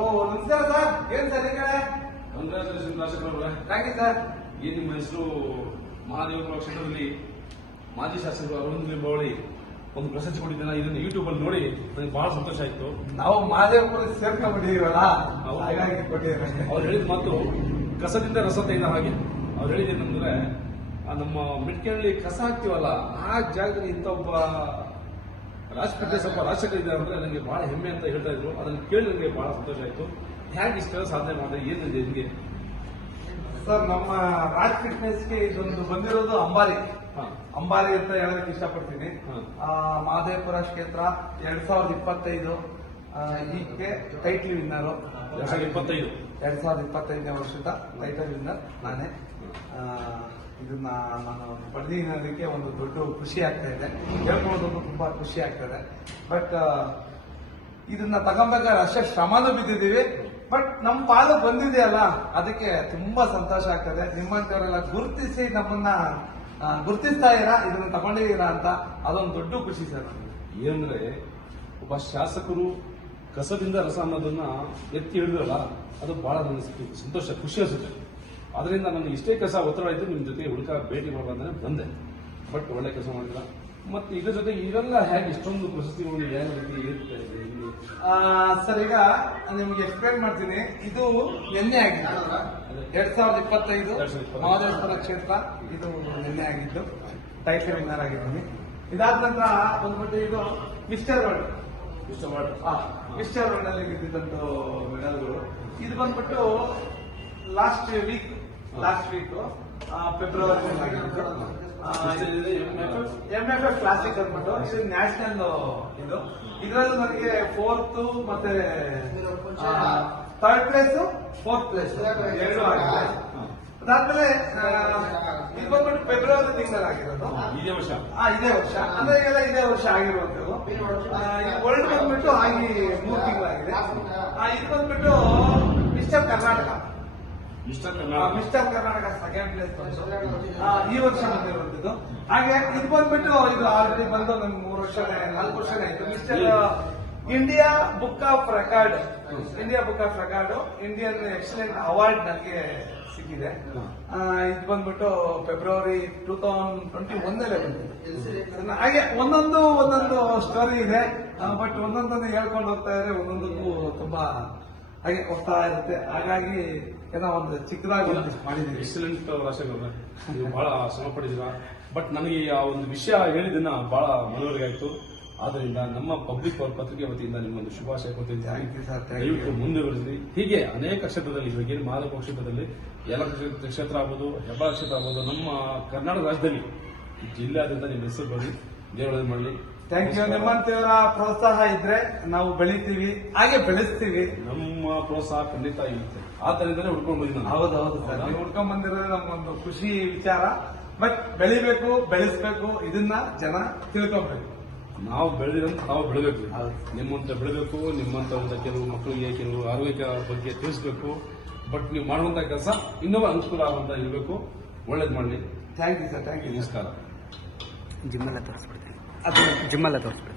ನಮಸ್ಕಾರ ಸರ್. ಏನ್ ಸರ್ ಈ ಕಡೆ? Congratulation Rajashekhar. Thank you sir. ಏನ್ ನಿಮ್ಮ ಹೆಸರು? ಮಹಾದೇವಪುರ ಕ್ಷೇತ್ರದಲ್ಲಿ ಮಾಜಿ ಶಾಸಕರು ಅರವಿಂದ್ ಲಿಂಬಾವಳಿ ಒಂದು ಪ್ರಶಸ್ತಿ ಕೊಟ್ಟಿದ್ದೇನೆ. ಇದನ್ನ ಯೂಟ್ಯೂಬ್ ಅಲ್ಲಿ ನೋಡಿ ನನಗೆ ಬಹಳ ಸಂತೋಷ ಆಯ್ತು. ನಾವು ಮಹಾದೇವಪುರ ಸೇರ್ಕೊಂಡ್ಬಿಟ್ಟಿದೀವಲ್ಲ, ಹಾಗಾಗಿ ಕೊಟ್ಟಿದ್ದಾರೆ. ಅವ್ರು ಹೇಳಿದ ಮಾತು ಕಸದಿಂದ ರಸ ತೆಗೆದ ಹಾಗೆ. ಅವ್ರು ಹೇಳಿದೇನೆಂದ್ರೆ ನಮ್ಮ ಮಿಟ್ಕಳ್ಳಿ ಕಸ ಹಾಕ್ತೀವಲ್ಲ, ಆ ಜಾಗದಲ್ಲಿ ಇಂಥ ಒಬ್ಬ ರಾಜಶೇಖರ್ ಇದ್ದಾರೆ ಅಂದ್ರೆ ನನಗೆ ಬಹಳ ಹೆಮ್ಮೆ ಅಂತ ಹೇಳ್ತಾ ಇದ್ರು. ಅದನ್ನು ಕೇಳಿ ನನಗೆ ಬಹಳ ಸಂತೋಷ ಆಯ್ತು. ಹೇಗೆ ಇಷ್ಟೆಲ್ಲ ಸಾಧನೆ ಮಾಡಿದ್ರೆ ಏನಿದೆ ನಿಮಗೆ? ಸರ್, ನಮ್ಮ ರಾಜ್ ಫಿಟ್ನೆಸ್ಗೆ ಇದೊಂದು ಬಂದಿರೋದು ಅಂಬಾರಿ ಅಂತ ಹೇಳೋದಕ್ಕೆ ಇಷ್ಟಪಡ್ತೀನಿ. ಮಹದೇವಪುರ ಕ್ಷೇತ್ರ 2025 ಹೀಗೆ ಟೈಟ್ಲ್ ವಿನ್ನರು. 2025ನೇ ವರ್ಷದ ಟೈಟಲ್ ವಿನ್ನರ್ ನಾನೇ. ಇದನ್ನ ನಾನು ಪಡೆದಿದ್ದಕ್ಕೆ ಒಂದು ದೊಡ್ಡ ಖುಷಿ ಆಗ್ತಾ ಇದೆ. ಹೇಳ್ಕೊಳ್ಳೋದಕ್ಕೂ ತುಂಬಾ ಖುಷಿ ಆಗ್ತದೆ. ಬಟ್ ಇದನ್ನ ತಗೊಂಬೇಕಾದ್ರೆ ಅಷ್ಟೇ ಶ್ರಮನೂ ಬಿದ್ದಿದ್ದೀವಿ. ಬಟ್ ನಮ್ಮ ಪಾಲು ಬಂದಿದೆಯಲ್ಲ, ಅದಕ್ಕೆ ತುಂಬಾ ಸಂತೋಷ ಆಗ್ತದೆ. ನಿಮ್ಮಂತವರೆಲ್ಲ ಗುರುತಿಸಿ ನಮ್ಮನ್ನ ಗುರುತಿಸ್ತಾ ಇರಾ, ಇದನ್ನ ತಗೊಂಡಿದ್ದೀರಾ ಅಂತ ಅದೊಂದು ದೊಡ್ಡ ಖುಷಿ ಸರ್. ಏನಂದ್ರೆ ಒಬ್ಬ ಶಾಸಕರು ಕಸದಿಂದ ರಸ ಅನ್ನೋದನ್ನ ಎತ್ತಿ ಹಿಡಿದ್ರಲ್ಲ, ಅದು ಬಹಳ ನನಗೆ ಸಂತೋಷ, ಖುಷಿ ಅನಿಸುತ್ತೆ. ಅದರಿಂದ ನನಗೆ ಇಷ್ಟೇ ಕೆಲಸ ಒತ್ತಡ ಇದ್ದು ನಿಮ್ಮ ಜೊತೆ ಭೇಟಿ ಮಾಡೋದಂದ್ರೆ ಬಂದೆ. ಬಟ್ ಒಳ್ಳೆ ಕೆಲಸ ಮಾಡಿದ್ರ. ಮತ್ತೆ ಇದ್ರ ಜೊತೆ ಇವೆಲ್ಲ ಹೇಗೆ ಇಷ್ಟೊಂದು ಪ್ರಶಸ್ತಿಗಳು ಯಾವ ರೀತಿ ಇರುತ್ತೆ? ಸರ್, ಈಗ ನಿಮ್ಗೆ ಎಕ್ಸ್ಪ್ಲೇನ್ ಮಾಡ್ತೀನಿ. ಇದು ನಿನ್ನೆ ಆಗಿದ್ದು 2025 ಮಹದೇವಪುರ ಕ್ಷೇತ್ರ. ಇದು ನಿನ್ನೆ ಆಗಿದ್ದು ಟೈಟಲ್ ವಿನ್ನರ್ ಆಗಿದ್ದೀನಿ. ಇದಾದ ನಂತರ ಬಂದ್ಬಿಟ್ಟು ಇದು ಮಿಸ್ಟರ್ ವರ್ಲ್ಡ್ ಅಲ್ಲಿ ಗೆದ್ದಿದ್ದಂತ ಮೆಡಲ್ಗಳು. ಇದು ಬಂದ್ಬಿಟ್ಟು last week February MFF classic ಅಂದ್ಬಿಟ್ಟು ಇದು ನ್ಯಾಷನಲ್. ಇದರಲ್ಲೂ ನನಗೆ 4th ಮತ್ತೆ 3rd ಪ್ಲೇಸ್ 4th ಪ್ಲೇಸ್ ಎರಡು ಆಗಿದೆ. ಅದಾದ್ಮೇಲೆ ಇದು ಬಂದ್ಬಿಟ್ಟು ಫೆಬ್ರವರಿ ತಿಂಗಳಾಗಿರೋದು. ಇದೇ ವರ್ಷ ಅಂದ್ರೆ ಇದೇ ವರ್ಷ ಆಗಿರುವಂತದ್ದು. ವರ್ಲ್ಡ್ ಬಂದ್ಬಿಟ್ಟು ಆಗಿ 3 ತಿಂಗಳಾಗಿದೆ. ಇದು ಬಂದ್ಬಿಟ್ಟು ಮಿಸ್ಟರ್ ಕರ್ನಾಟಕ ಸೆಕೆಂಡ್ ಪ್ಲೇಸ್ ಈ ವರ್ಷ ಬಂದಿರುವಂತದ್ದು. ಹಾಗೆ ಇದು ಬಂದ್ಬಿಟ್ಟು ಇದು ಆಲ್ರೆಡಿ ಬಂದು ನಮ್ಗೆ 4 ವರ್ಷ ಆಯ್ತು. Mister India book of record Indian excellent award ನನಗೆ ಸಿಕ್ಕಿದೆ. ಇದು ಬಂದ್ಬಿಟ್ಟು ಫೆಬ್ರವರಿ 2021 ಬಂದಿದೆ. ಹಾಗೆ ಒಂದೊಂದು ಸ್ಟೋರಿ ಇದೆ. ಬಟ್ ಒಂದೊಂದನ್ನು ಹೇಳ್ಕೊಂಡು ಹೋಗ್ತಾ ಇದ್ರೆ ಒಂದೊಂದಕ್ಕೂ ತುಂಬಾ ಹಾಗೆ ಹೋಗ್ತಾ ಇರುತ್ತೆ. ಹಾಗಾಗಿ ಏನೋ ಒಂದು ಚಿಕ್ಕದಾಗಿ ಮಾಡಿದ್ದೀವಿ. ಎಕ್ಸಲೆಂಟ್ ರಾಜಶೇಖರ್, ನೀವು ಬಹಳ ಶ್ರಮ ಪಡಿದ್ದೀರಾ. ಬಟ್ ನನಗೆ ಆ ಒಂದು ವಿಷಯ ಹೇಳಿದ್ದನ್ನ ಬಹಳ ಮನವರಿಕೆ ಆಯ್ತು. ಆದ್ದರಿಂದ ನಮ್ಮ ಪಬ್ಲಿಕ್ ಪತ್ರಿಕೆ ವತಿಯಿಂದ ನಿಮ್ಮೊಂದು ಶುಭಾಶಯ ಕೊಡ್ತೀನಿ. ದಯವಿಟ್ಟು ಮುಂದುವರಿಸಿ. ಹೀಗೆ ಅನೇಕ ಕ್ಷೇತ್ರದಲ್ಲಿ ಇವಾಗ ಮಹದೇವಪುರ ಕ್ಷೇತ್ರದಲ್ಲಿ ಎಲ್ಲ ಕ್ಷೇತ್ರ ಆಗ್ಬೋದು, ಹೆಬ್ಬಾಳ ಕ್ಷೇತ್ರ ಆಗ್ಬೋದು, ನಮ್ಮ ಕರ್ನಾಟಕ ರಾಜ್ಯದಲ್ಲಿ ಜಿಲ್ಲೆಯಾದ್ಯಂತ ನಿಮ್ಮ ಹೆಸರು ಬರಲಿ, ದೇವರ ಮಾಡಲಿ. Thank you. ನಿಮ್ಮಂತವರ ಪ್ರೋತ್ಸಾಹ ಇದ್ರೆ ನಾವು ಬೆಳಿತೀವಿ, ಹಾಗೆ ಬೆಳೆಸ್ತೀವಿ. ನಮ್ಮ ಪ್ರೋತ್ಸಾಹ ಖಂಡಿತ ಇರುತ್ತೆ. ಆದ್ದರಿಂದಲೇ ಹುಡ್ಕೊಂಡು ಬಂದಿದ್ದು. ಹೌದು ಸರ್, ನೀವು ಹುಡ್ಕೊಂಡ್ ಬಂದಿರೋದು ನಮ್ಗೊಂದು ಖುಷಿ ವಿಚಾರ. ಬಟ್ ಬೆಳಿಬೇಕು, ಬೆಳೆಸ್ಬೇಕು, ಇದನ್ನ ಜನ ತಿಳ್ಕೊಬೇಕು. ನಾವು ಬೆಳೆದಿರಂತ ನಾವು ಬೆಳಬೇಕು. ನಿಮ್ಮಂತ ಬೆಳಬೇಕು. ನಿಮ್ಮಂತ ಒಂದು ಕೆಲವು ಮಕ್ಕಳಿಗೆ ಕೆಲವು ಆರೋಗ್ಯ ಬಗ್ಗೆ ತಿಳಿಸ್ಬೇಕು. ಬಟ್ ನೀವು ಮಾಡುವಂತ ಕೆಲಸ ಇನ್ನೂ ಅನುಕೂಲ ಆಗುವಂತ ಇರಬೇಕು. ಒಳ್ಳೇದು ಮಾಡಲಿ. Thank you sir. Thank you. ನಮಸ್ಕಾರ. ಜಿಮ್ಮೆಲ್ಲ ತೋರಿಸ್ಬಿಡ್ತೀನಿ.